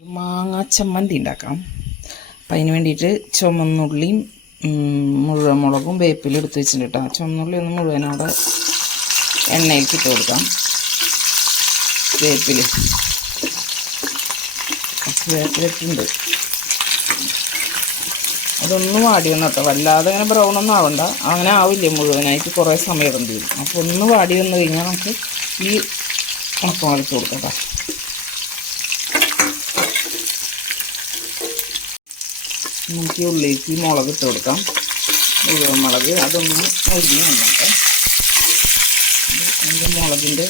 മാങ്ങ ചമ്മന്തി ഉണ്ടാക്കാം. അപ്പം അതിന് വേണ്ടിയിട്ട് ചുമന്നുള്ളിയും മുഴുവൻ മുളകും വേപ്പിലും എടുത്ത് വെച്ചിട്ടുണ്ട് കേട്ടോ. ചുമന്നുള്ളി ഒന്ന് മുഴുവനോടെ എണ്ണയിലേക്ക് ഇട്ട് കൊടുക്കാം. വേപ്പിലിട്ടുണ്ട്. അതൊന്ന് വാടി വന്നു കേട്ടോ. വല്ലാതെ അങ്ങനെ ബ്രൗൺ ഒന്നും ആവണ്ട. അങ്ങനെ ആവില്ല, മുഴുവനായിട്ട് കുറേ സമയം ഇടേണ്ടി വരും. അപ്പോൾ ഒന്ന് വാടി വന്നു കഴിഞ്ഞാൽ നമുക്ക് ഈ ഉണക്കമുളക് കൊടുക്കാം കേട്ടോ. നമുക്ക് ഈ ഉള്ളിലേക്ക് മുളക് ഇട്ട് കൊടുക്കാം. മുഴുവൻ മുളക് അതൊന്ന് ഒഴിഞ്ഞ് വന്നിട്ട് അതിൻ്റെ മുളകിൻ്റെ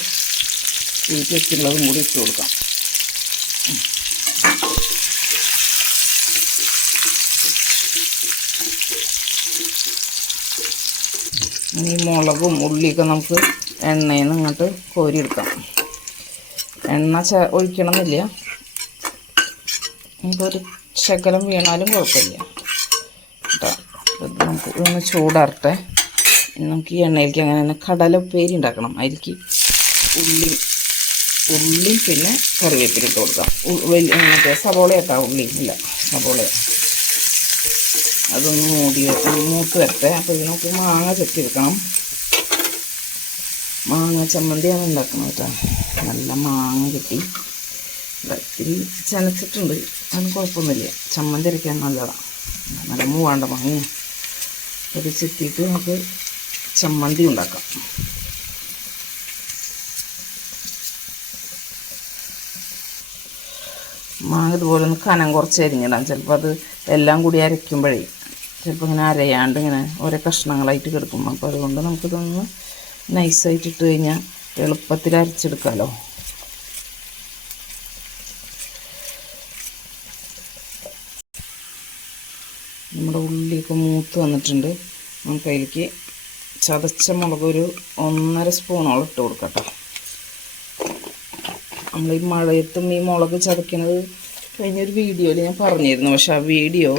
ഈ ചെത്തിയുള്ളതും കൂടി ഇട്ട് കൊടുക്കാം. ഈ മുളകും ഉള്ളിയൊക്കെ നമുക്ക് എണ്ണയിൽ നിന്ന് ഇങ്ങോട്ട് കോരിയെടുക്കാം. എണ്ണ ഒഴിക്കണമെന്നില്ല, നമുക്കൊരു ശകലം വീണാലും കുഴപ്പമില്ല കേട്ടോ. നമുക്ക് ഇതൊന്ന് ചൂടാറട്ടെ. നമുക്ക് ഈ എണ്ണയിലേക്ക് അങ്ങനെ തന്നെ കടല ഉപ്പേരി ഉണ്ടാക്കണം. അതിലേക്ക് ഉള്ളിയും പിന്നെ കറിവേപ്പില ഇട്ട് കൊടുക്കാം. മറ്റേ സവോള കേട്ടോ, ഉള്ളി ഇല്ല സവോള. അതൊന്ന് മൂത്ത് വരട്ടെ. അപ്പോൾ ഇത് നമുക്ക് മാങ്ങ ചെത്തിയെടുക്കണം. മാങ്ങ ചമ്മന്തിയാണ് ഉണ്ടാക്കുന്നത് കേട്ടോ. നല്ല മാങ്ങ കിട്ടി, ഇത്തിരി ചനച്ചിട്ടുണ്ട്, അതിന് കുഴപ്പമൊന്നുമില്ല. ചമ്മന്തി അരയ്ക്കാൻ നല്ലതാണ്. നല്ല മൂവാണ്ട മാങ്ങ അത് ചെത്തിയിട്ട് നമുക്ക് ചമ്മന്തി ഉണ്ടാക്കാം. മാങ്ങ ഇതുപോലെ ഒന്ന് കനം കുറച്ച് അരിഞ്ഞിടാം. ചിലപ്പോൾ അത് എല്ലാം കൂടി അരയ്ക്കുമ്പോഴേ ചിലപ്പോൾ ഇങ്ങനെ അരയാണ്ട് ഇങ്ങനെ ഓരോ കഷ്ണങ്ങളായിട്ട് കിടക്കും. അപ്പോൾ അതുകൊണ്ട് നമുക്കിതൊന്ന് നൈസായിട്ട് ഇട്ട് കഴിഞ്ഞാൽ എളുപ്പത്തിൽ അരച്ചെടുക്കാമല്ലോ. നമ്മുടെ ഉള്ളിയൊക്കെ മൂത്ത് വന്നിട്ടുണ്ട്. നമുക്ക് അതിലേക്ക് ചതച്ച മുളക് ഒരു 1.5 സ്പൂണോളം ഇട്ട് കൊടുക്കാം കേട്ടോ. നമ്മൾ ഈ മഴയത്തും ഈ മുളക് ചതയ്ക്കുന്നത് കഴിഞ്ഞൊരു വീഡിയോയിൽ ഞാൻ പറഞ്ഞിരുന്നു, പക്ഷെ ആ വീഡിയോ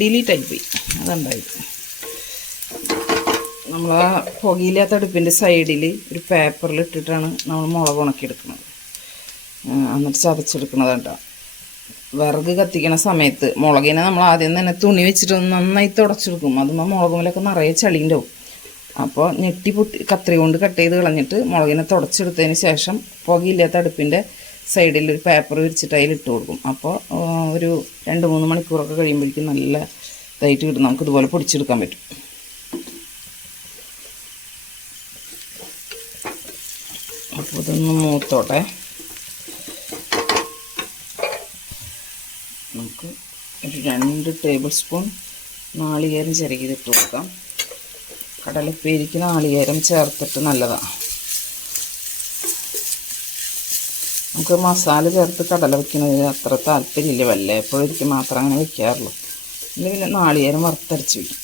ഡിലീറ്റ് ആയിപ്പോയി. അതുണ്ടായിരുന്നു. നമ്മൾ ആ പുകയില്ലാത്ത അടുപ്പിൻ്റെ സൈഡിൽ ഒരു പേപ്പറിൽ ഇട്ടിട്ടാണ് നമ്മൾ മുളക് ഉണക്കിയെടുക്കുന്നത്. എന്നിട്ട് ചതച്ചെടുക്കുന്നത് കേട്ടോ. വിറക് കത്തിക്കണ സമയത്ത് മുളകിനെ നമ്മൾ ആദ്യം തന്നെ തുണി വെച്ചിട്ട് നന്നായി തുടച്ചെടുക്കും. അതുമ്പോൾ മുളകുമലൊക്കെ നിറയെ ചളി ഉണ്ടാവും. അപ്പോൾ കത്രി കൊണ്ട് കട്ട് ചെയ്ത് കളഞ്ഞിട്ട് മുളകിനെ തുടച്ചെടുത്തതിന് ശേഷം പുകയില്ലാത്ത അടുപ്പിൻ്റെ സൈഡിൽ ഒരു പേപ്പർ വിരിച്ചിട്ട് അതിലിട്ട് കൊടുക്കും. അപ്പോൾ ഒരു 2-3 മണിക്കൂറൊക്കെ കഴിയുമ്പോഴേക്കും നല്ല ഇതായിട്ട് കിട്ടും. നമുക്കിതുപോലെ പൊടിച്ചെടുക്കാൻ പറ്റും. അപ്പോൾ ഇതൊന്ന് മൂത്തോട്ടെ. നമുക്ക് ഒരു 2 ടേബിൾ സ്പൂൺ നാളികേരം ചിരകിയിട്ട് കൊടുക്കാം. കടലപ്പേരിക്ക് നാളികേരം ചേർത്തിട്ട് നല്ലതാണ്. നമുക്ക് മസാല ചേർത്ത് കടല വയ്ക്കുന്നതിന് അത്ര താല്പര്യമില്ല, വല്ല എപ്പോഴൊരിക്കും മാത്രം അങ്ങനെ വയ്ക്കാറുള്ളൂ. ഇല്ലെങ്കിൽ പിന്നെ നാളികേരം വറുത്തരച്ച് വയ്ക്കും.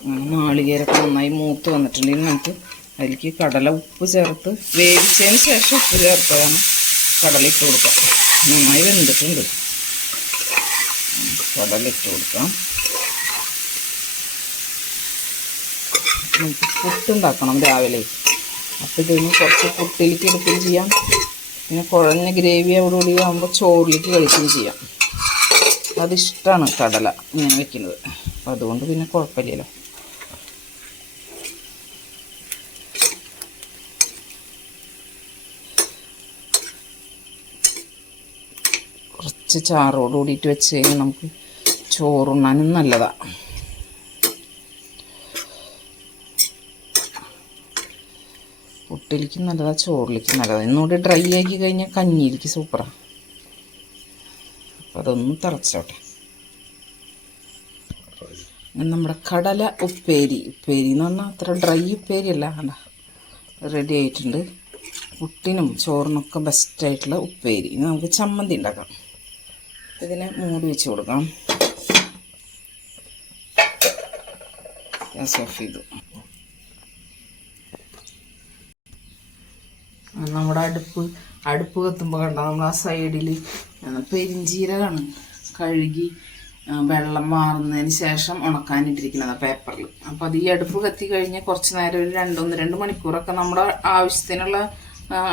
അങ്ങനെ നാളികേരമൊക്കെ നന്നായി മൂത്ത് വന്നിട്ടുണ്ടെങ്കിൽ നമുക്ക് അതിലേക്ക് കടല ഉപ്പ് ചേർത്ത് വേവിച്ചതിന് ശേഷം ഉപ്പ് ചേർത്തതാണ് കടല ഇട്ട് കൊടുക്കാം. നന്നായി വെന്തിട്ടുണ്ട്. കടല ഇട്ട് കൊടുക്കാം. നമുക്ക് പുട്ടുണ്ടാക്കണം രാവിലെ. അപ്പോൾ ഇതിന് കുറച്ച് പുട്ടിലേക്ക് എടുക്കുകയും ചെയ്യാം, പിന്നെ കുഴഞ്ഞ ഗ്രേവി അവിടെ ആകുമ്പോൾ ചോറിലേക്ക് കഴിക്കുകയും ചെയ്യാം. അതിഷ്ടമാണ് കടല ഇങ്ങനെ വെക്കുന്നത്. അപ്പോൾ അതുകൊണ്ട് പിന്നെ കുഴപ്പമില്ലല്ലോ. കുറച്ച് ചാറോട് കൂടിയിട്ട് വെച്ച് കഴിഞ്ഞാൽ നമുക്ക് ചോറുണ്ണാനും നല്ലതാണ്. പുട്ടിലേക്ക് നല്ലതാണ്, ചോറിലേക്ക് നല്ലതാണ്. ഇന്നുകൂടി ഡ്രൈ ആക്കി കഴിഞ്ഞാൽ കഞ്ഞിയിലേക്ക് സൂപ്പറാണ്. അപ്പോൾ അതൊന്ന് തിളച്ചോട്ടെ. നമ്മുടെ കടല ഉപ്പേരി എന്ന് പറഞ്ഞാൽ അത്ര ഡ്രൈ ഉപ്പേരിയല്ല, കണ്ട റെഡി ആയിട്ടുണ്ട്. പുട്ടിനും ചോറിനൊക്കെ ബെസ്റ്റായിട്ടുള്ള ഉപ്പേരി. ഇനി നമുക്ക് ചമ്മന്തി ഉണ്ടാക്കാം. ഇതിനെ മൂടി വെച്ച് കൊടുക്കാം. ഗ്യാസ് ഓഫ് ചെയ്തു. നമ്മുടെ അടുപ്പ് കത്തുമ്പോൾ കണ്ട നമ്മൾ ആ സൈഡിൽ പെരിഞ്ചീരകമാണ് കഴുകി വെള്ളം മാറുന്നതിന് ശേഷം ഉണക്കാനിട്ടിരിക്കുന്നത് പേപ്പറിൽ. അപ്പോൾ അത് ഈ അടുപ്പ് കത്തി കഴിഞ്ഞ് കുറച്ച് നേരം ഒരു 2 മണിക്കൂറൊക്കെ നമ്മുടെ ആവശ്യത്തിനുള്ള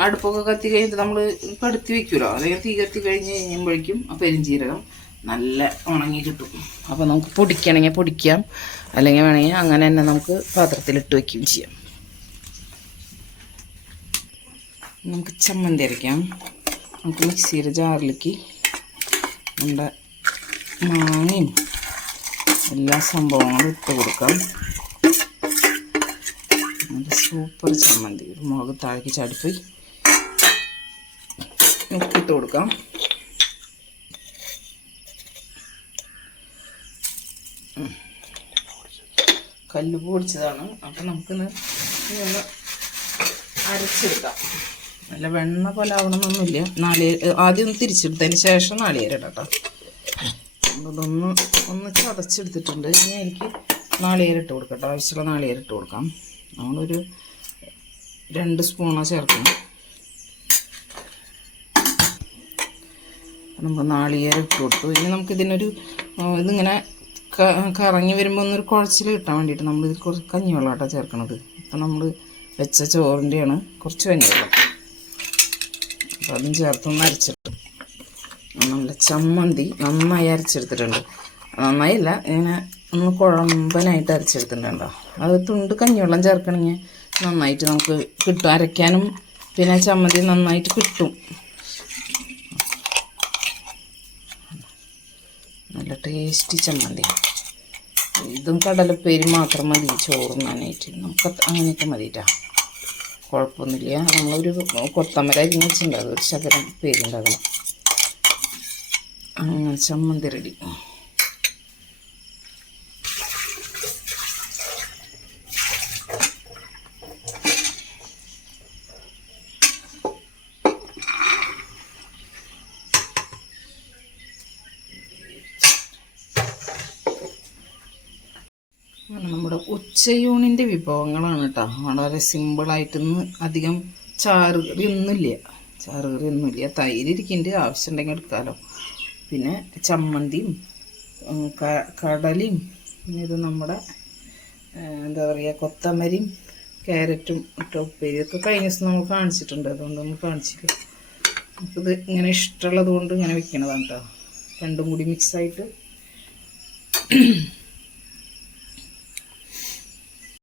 അടുപ്പൊക്കെ കത്തി കഴിഞ്ഞിട്ട് നമ്മൾ കടുത്തി വെക്കുമല്ലോ, അല്ലെങ്കിൽ തീ കത്തി കഴിഞ്ഞ് കഴിയുമ്പോഴേക്കും ആ പെരുംജീരകം നല്ല ഉണങ്ങി കിട്ടും. അപ്പോൾ നമുക്ക് പൊടിക്കണമെങ്കിൽ പൊടിക്കാം, അല്ലെങ്കിൽ വേണമെങ്കിൽ അങ്ങനെ തന്നെ നമുക്ക് പാത്രത്തിലിട്ട് വയ്ക്കുകയും ചെയ്യാം. നമുക്ക് ചമ്മന്തി അരയ്ക്കാം. നമുക്ക് മിക്സിയുടെ ജാറിലേക്ക് നമ്മുടെ മാങ്ങയും എല്ലാ സംഭവങ്ങളും ഇട്ട് കൊടുക്കാം. സൂപ്പർ ചമ്മന്തി. ഒരു മുളക് താഴേക്ക് ചാടിപ്പോയി. ഉപ്പിട്ട് കൊടുക്കാം. കല്ല് പൊടിച്ചതാണ്. അപ്പം നമുക്കിന്ന് ഇങ്ങനെ അരച്ചെടുക്കാം. നല്ല വെണ്ണ പോലെ ആവണമെന്നൊന്നുമില്ല. ആദ്യം ഒന്ന് തിരിച്ചെടുത്തതിന് ശേഷം നാളികേരം കേട്ടോ. ഒന്ന് ചതച്ചെടുത്തിട്ടുണ്ട്. ഇനി എനിക്ക് നാളികേരം ഇട്ട് കൊടുക്കട്ടെ. ആവശ്യമുള്ള നാളികേരം ഇട്ട് കൊടുക്കാം. നമ്മളൊരു 2 സ്പൂണോ ചേർക്കണം. നമ്മൾ നാളികേരം ഇട്ട് കൊടുത്തു. ഇനി നമുക്കിതിനൊരു ഇതിങ്ങനെ കറങ്ങി വരുമ്പോൾ ഒന്നൊരു കുഴച്ചിൽ കിട്ടാൻ വേണ്ടിയിട്ട് നമ്മളിതിൽ കുറച്ച് കഞ്ഞിവെള്ളം കേട്ടോ ചേർക്കണത്. അപ്പം നമ്മൾ വെച്ച ചോറിൻ്റെയാണ് കുറച്ച് കഞ്ഞിവെള്ളം. അപ്പോൾ അതും ചേർത്തൊന്ന് അരച്ചിട്ട് നല്ല ചമ്മന്തി നന്നായി അരച്ചെടുത്തിട്ടുണ്ട്. നന്നായില്ല, ഇങ്ങനെ ഒന്ന് കുഴമ്പനായിട്ട് അരച്ചെടുത്തിട്ടുണ്ടോ. അത് തുണ്ട് കഞ്ഞിവെള്ളം ചേർക്കണമെങ്കിൽ നന്നായിട്ട് നമുക്ക് കിട്ടും. അരയ്ക്കാനും പിന്നെ ചമ്മന്തി നന്നായിട്ട് കിട്ടും. നല്ല ടേസ്റ്റി ചമ്മന്തി. ഇതും കടലപ്പേരി മാത്രം മതി ചോറും നന്നായിട്ട്. നമുക്ക് അങ്ങനെയൊക്കെ മതിയിട്ടാ, കുഴപ്പമൊന്നുമില്ല. നമ്മളൊരു കൊത്തമര അരിഞ്ഞ് വെച്ചിട്ടുണ്ട്, അതൊരു ശകലം പേരി ഉണ്ടാകണം. അങ്ങനെ ചമ്മന്തി റെഡി. നമ്മുടെ ഉച്ചയൂണിൻ്റെ വിഭവങ്ങളാണ് കേട്ടോ. വളരെ സിമ്പിളായിട്ടൊന്നും അധികം ചാറുകറി ഒന്നുമില്ല. തൈര് ഇരിക്കുന്നുണ്ട്, ആവശ്യമുണ്ടെങ്കിൽ എടുക്കാമല്ലോ. പിന്നെ ചമ്മന്തിയും കടലയും പിന്നെ ഇത് നമ്മുടെ എന്താ പറയുക കൊത്തമരിയും ക്യാരറ്റും ഇട്ട ഉപ്പേരി ഒക്കെ കഴിഞ്ഞ ദിവസം നമ്മൾ കാണിച്ചിട്ടുണ്ട്. അതുകൊണ്ട് നമ്മൾ കാണിച്ചില്ല. നമുക്കിത് ഇങ്ങനെ ഇഷ്ടമുള്ളത് കൊണ്ട് ഇങ്ങനെ വെക്കണതാണ് കേട്ടോ. രണ്ടും കൂടി മിക്സായിട്ട്